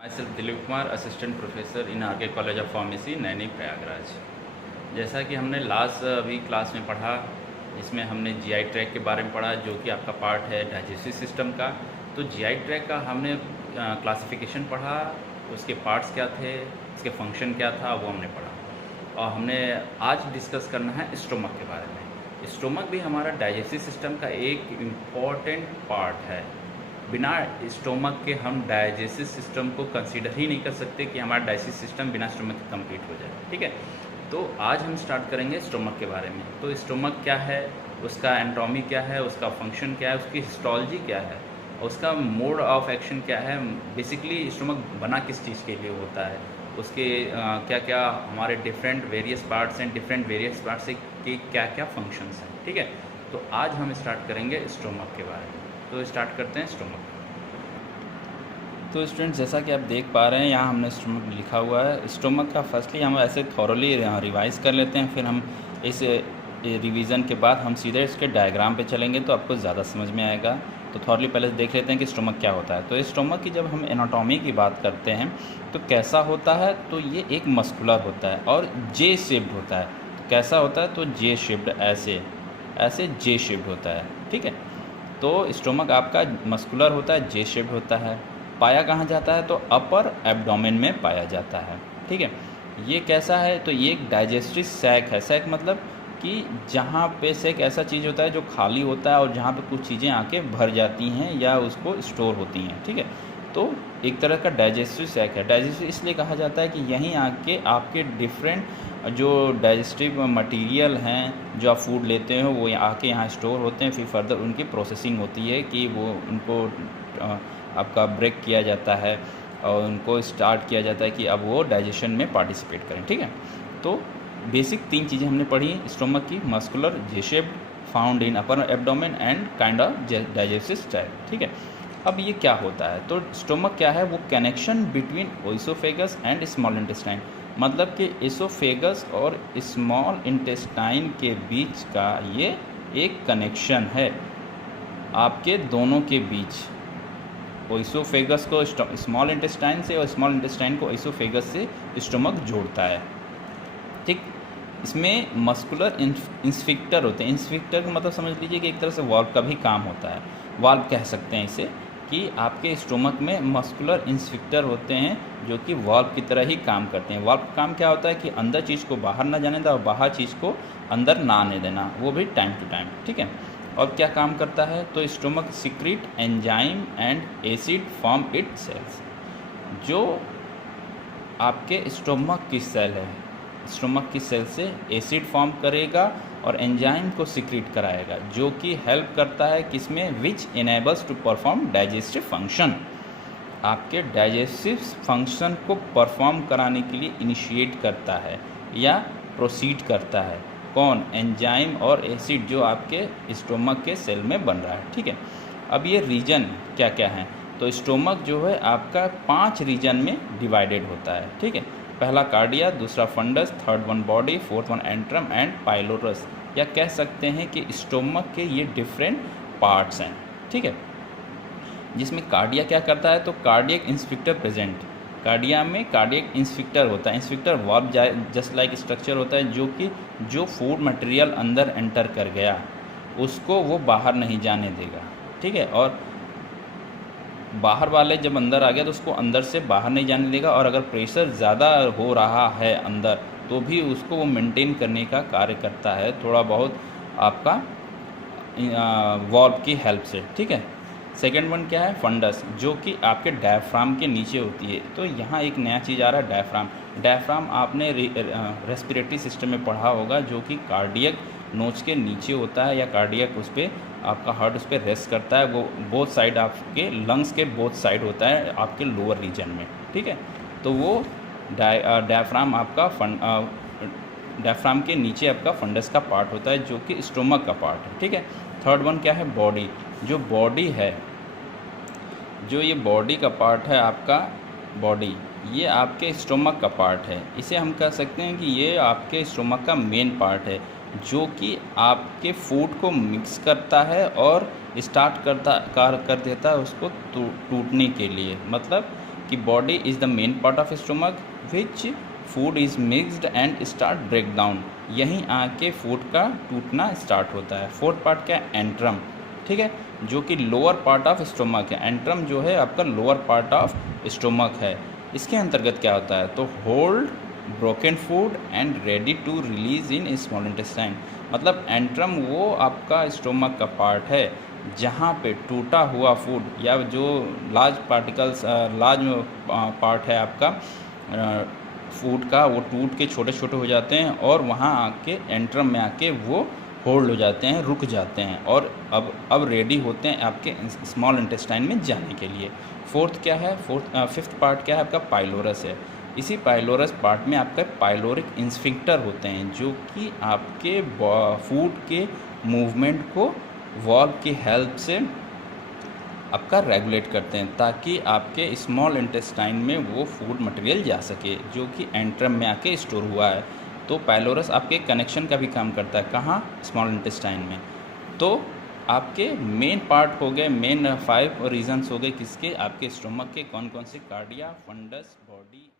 Myself Dilip Kumar, assistant professor in R K college of pharmacy Naini Prayagraj. जैसा कि हमने लास्ट अभी क्लास में पढ़ा, इसमें हमने जीआई ट्रैक के बारे में पढ़ा, जो कि आपका पार्ट है डाइजेस्टिव सिस्टम का। तो जीआई ट्रैक का हमने क्लासिफिकेशन पढ़ा, उसके पार्ट्स क्या थे, उसके फंक्शन क्या था, वो हमने पढ़ा। और हमने आज डिस्कस करना है स्टोमक के बारे में। स्टोमक भी हमारा डाइजेस्टिव सिस्टम का एक इम्पॉर्टेंट पार्ट है। बिना स्टोमक के हम डाइजेस्टिव सिस्टम को कंसीडर ही नहीं कर सकते कि हमारा डाइजेस्टिव सिस्टम बिना स्टोमक के कंप्लीट हो जाए। ठीक है, तो आज हम स्टार्ट करेंगे स्टोमक के बारे में। तो स्टोमक क्या है, उसका एनाटॉमी क्या है, उसका फंक्शन क्या है, उसकी हिस्टोलॉजी क्या है, उसका मोड ऑफ एक्शन क्या है, बेसिकली स्टोमक बना किस चीज़ के लिए होता है, उसके क्या क्या हमारे डिफरेंट वेरियस पार्ट्स हैं, डिफरेंट वेरियस पार्ट्स के क्या क्या फंक्शंस हैं। ठीक है, तो आज हम स्टार्ट करेंगे स्टोमक के बारे में। तो स्टार्ट करते हैं स्टोमक। तो स्टूडेंट्स, जैसा कि आप देख पा रहे हैं यहाँ हमने स्टोमक लिखा हुआ है। स्टोमक का फर्स्टली हम ऐसे थॉरली रिवाइज कर लेते हैं, फिर हम इस रिवीजन के बाद हम सीधे इसके डायग्राम पे चलेंगे तो आपको ज़्यादा समझ में आएगा। तो थॉरली पहले देख लेते हैं कि स्टोमक क्या होता है। तो स्टोमक की जब हम एनाटॉमी की बात करते हैं तो कैसा होता है, तो ये एक मस्कुलर होता है और जे शेप्ड होता है। तो कैसा होता है, तो जे शेप्ड, ऐसे ऐसे जे शेप्ड होता है। ठीक है, तो स्टोमक आपका मस्कुलर होता है, जे शेप्ड होता है। पाया कहाँ जाता है, तो अपर एब्डोमेन में पाया जाता है। ठीक है, ये कैसा है, तो ये एक डाइजेस्टिव सैक है। सैक मतलब कि जहाँ पे सैक ऐसा चीज़ होता है जो खाली होता है और जहाँ पे कुछ चीज़ें आके भर जाती हैं या उसको स्टोर होती हैं। ठीक है, तो एक तरह का डाइजेस्टिव सैक है। डाइजेस्टिव इसलिए कहा जाता है कि यहीं आके आपके डिफरेंट जो डाइजेस्टिव मटेरियल हैं, जो आप फूड लेते हो, वो आके यहाँ स्टोर होते हैं। फिर फर्दर उनकी प्रोसेसिंग होती है कि वो उनको आपका ब्रेक किया जाता है और उनको स्टार्ट किया जाता है कि अब वो डाइजेशन में पार्टिसिपेट करें। ठीक है, तो बेसिक 3 चीज़ें हमने पढ़ी स्टोमक की: muscular, J shaped, found in upper abdomen and kind of digestive tract. ठीक है, अब ये क्या होता है, तो स्टोमक क्या है, वो connection between oesophagus and small intestine, मतलब कि एसोफेगस और स्मॉल इंटेस्टाइन के बीच का ये एक कनेक्शन है, आपके दोनों के बीच। ओइसोफेगस को स्मॉल इंटेस्टाइन से और स्मॉल इंटेस्टाइन को ओइसोफेगस से स्टोमक जोड़ता है। ठीक, इसमें मस्कुलर इंस्फिक्टर होते हैं। इंस्फिक्टर का मतलब समझ लीजिए कि एक तरह से वाल्व का भी काम होता है। वाल्व कह सकते हैं इसे, कि आपके स्टोमक में मस्कुलर इंस्फिक्टर होते हैं जो कि वाल्व की तरह ही काम करते हैं। वाल्व का काम क्या होता है कि अंदर चीज़ को बाहर ना जाने देना और बाहर चीज़ को अंदर ना आने देना, वो भी टाइम टू टाइम। ठीक है, और क्या काम करता है, तो stomach secrete enzyme and acid from it cells. जो आपके स्टोमक की सेल है, स्टोमक की सेल से एसिड फॉर्म करेगा और एंजाइम को सिक्रीट कराएगा, जो कि हेल्प करता है किसमें, which enables to perform digestive function. आपके डाइजेस्टिव फंक्शन को परफॉर्म कराने के लिए इनिशिएट करता है या प्रोसीड करता है। कौन, एंजाइम और एसिड, जो आपके स्टोमक के सेल में बन रहा है। ठीक है, अब ये रीजन क्या क्या हैं, तो स्टोमक जो है आपका 5 रीजन में डिवाइडेड होता है। ठीक है, पहला कार्डिया, दूसरा fundus, third one body, fourth one antrum and pylorus. या कह सकते हैं कि स्टोमक के ये डिफरेंट पार्ट्स हैं। ठीक है, जिसमें कार्डिया क्या करता है, तो कार्डियक इंस्फिक्टर प्रेजेंट। कार्डिया में कार्डियक इंस्फिक्टर होता है। इंस्फिक्टर वाल्व जस्ट लाइक स्ट्रक्चर होता है, जो कि जो फूड मटेरियल अंदर एंटर कर गया उसको वो बाहर नहीं जाने देगा। ठीक है, और बाहर वाले जब अंदर आ गया तो उसको अंदर से बाहर नहीं जाने देगा, और अगर प्रेशर ज़्यादा हो रहा है अंदर तो भी उसको वो मेंटेन करने का कार्य करता है, थोड़ा बहुत आपका वॉल्व की हेल्प से। ठीक है, सेकेंड वन क्या है, फंडस, जो कि आपके डायफ्राम के नीचे होती है। तो यहाँ एक नया चीज़ आ रहा है, डायफ्राम। डायफ्राम आपने रेस्पिरेटरी सिस्टम में पढ़ा होगा, जो कि कार्डियक नोच के नीचे होता है, या कार्डियक उस पर आपका हार्ट उस पर रेस्ट करता है। वो बोथ साइड आपके लंग्स के बोथ साइड होता है आपके लोअर रीजन में। ठीक है, तो वो डायफ्राम आपका डायफ्राम के नीचे आपका फंडस का पार्ट होता है, जो कि स्टोमक का पार्ट है। ठीक है, थर्ड वन क्या है, बॉडी। जो बॉडी है, जो ये बॉडी का पार्ट है आपका, बॉडी ये आपके स्टोमक का पार्ट है। इसे हम कह सकते हैं कि ये आपके स्टोमक का मेन पार्ट है, जो कि आपके फूड को मिक्स करता है और स्टार्ट कर देता है उसको टूटने के लिए। मतलब कि body is the main part of stomach which food is mixed and start break down, यहीं आके फूड का टूटना स्टार्ट होता है। फोर्थ पार्ट क्या है, एंट्रम, ठीक है, जो कि लोअर पार्ट ऑफ स्टोमक है। एंट्रम जो है आपका लोअर पार्ट ऑफ स्टोमक है। इसके अंतर्गत क्या होता है, तो hold broken food and ready to release in small intestine. मतलब एंट्रम वो आपका स्टोमक का पार्ट है जहाँ पे टूटा हुआ फूड या जो लार्ज पार्टिकल्स लार्ज पार्ट है आपका फूड का, वो टूट के छोटे छोटे हो जाते हैं और वहाँ आके एंट्रम में आके वो होल्ड हो जाते हैं, रुक जाते हैं और अब रेडी होते हैं आपके स्मॉल इंटेस्टाइन में जाने के लिए। फोर्थ क्या है, फिफ्थ पार्ट क्या है आपका, पाइलोरस है। इसी पाइलोरस पार्ट में आपका पाइलोरिक इंस्फिंक्टर होते हैं जो कि आपके फूड के मूवमेंट को वॉल्व की हेल्प से आपका रेगुलेट करते हैं ताकि आपके स्मॉल इंटेस्टाइन में वो फूड मटेरियल जा सके जो कि एंट्रम में आके स्टोर हुआ है। तो पाइलोरस आपके कनेक्शन का भी काम करता है, कहाँ, स्मॉल इंटेस्टाइन में। तो आपके मेन पार्ट हो गए, मेन 5 रीजन्स हो गए किसके, आपके स्टोमक के, कौन कौन से, कार्डिया, फंडस, बॉडी